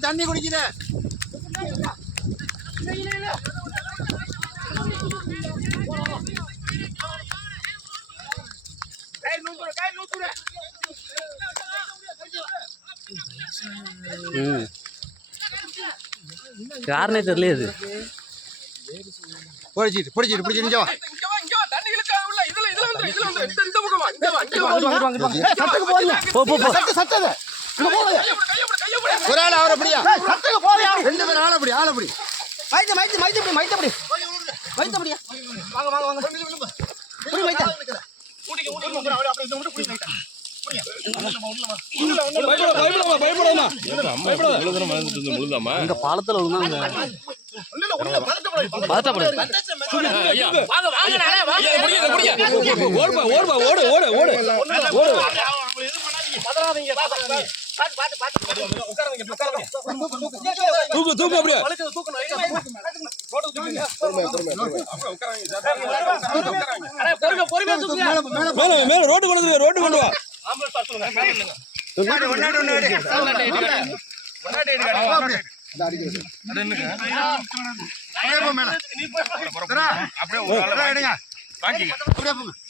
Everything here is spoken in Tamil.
தண்ணி குடிக்கிற யாருனே தெரியல இது பிடிச்சிட்டு ஒரு ஆள் அவரை அப்படியா ரெண்டு பேரும் ஆளப்படி மைத்தப்படியா இந்த பாலத்துல தூக்கு அப்படியே மேல ரோட்டு கொண்டு வா அப்படியே